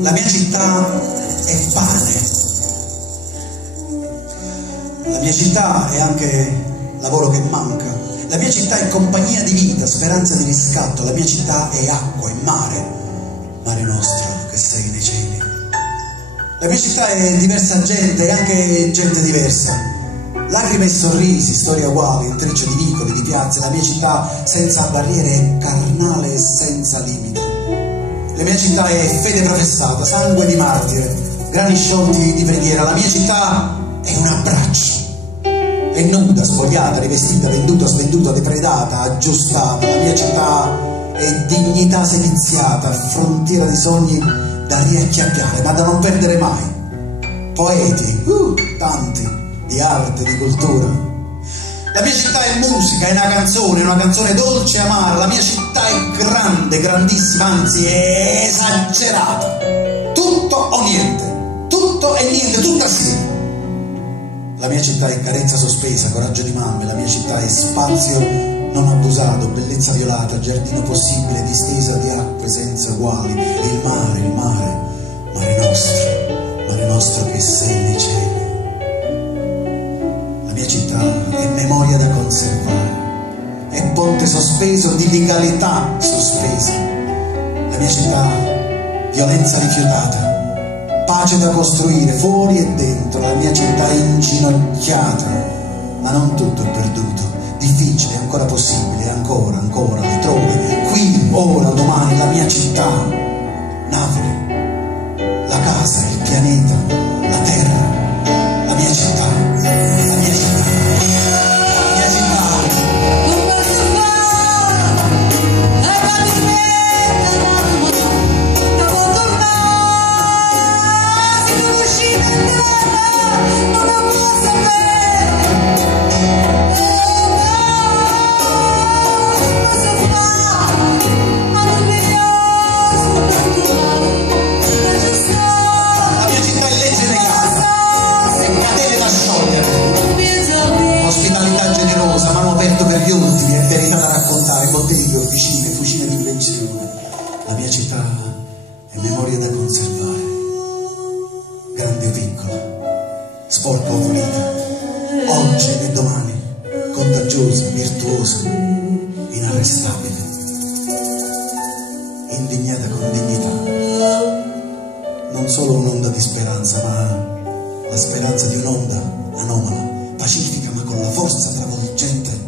La mia città è pane, la mia città è anche lavoro che manca, la mia città è compagnia di vita, speranza di riscatto, la mia città è acqua, è mare, mare nostro che sei nei cieli. La mia città è diversa gente e anche gente diversa, lacrime e sorrisi, storie uguali, intreccio di vicoli, di piazze, la mia città senza barriere è carnale e senza limiti. La mia città è fede professata, sangue di martire, grani sciolti di preghiera. La mia città è un abbraccio, è nuda, spogliata, rivestita, venduta, svenduta, depredata, aggiustata. La mia città è dignità seviziata, frontiera di sogni da riacchiappare, ma da non perdere mai. Poeti, tanti, di arte, di cultura. La mia città è musica, è una canzone dolce e amara. La mia città è grande, grandissima, anzi è esagerata. Tutto o niente, tutto e niente, tutto assieme. La mia città è carezza sospesa, coraggio di mamme. La mia città è spazio non abusato, bellezza violata, giardino possibile, distesa di acque senza uguali. E il mare, mare nostro che sei nei cieli. La mia città è memoria da conservare, è ponte sospeso di legalità sospesa. La mia città, violenza rifiutata, pace da costruire fuori e dentro. La mia città è inginocchiata, ma non tutto è perduto, difficile, ancora possibile, ancora, altrove, qui, ora, domani. La mia città, Napoli, la casa, il pianeta, la terra, la mia città, la mia città, la mia città. Non posso fare, e va di me, devo tornare, se devo uscire in terra, non lo posso sapere. Non posso fare, ma non mi oso tornare, e ci sto. La mia città è legge negata, è catene da sciogliere. Ospitalità generosa, mano aperta per gli ultimi, è verità da raccontare, botteghe, officine, fucine di invenzione. La mia città è memoria da conservare, grande o piccola, sporca o pulita, oggi e domani, contagiosa, virtuosa, inarrestabile, indignata con dignità. Non solo un'onda di speranza, ma la speranza di un'onda anomala, pacifica ma con la forza travolgente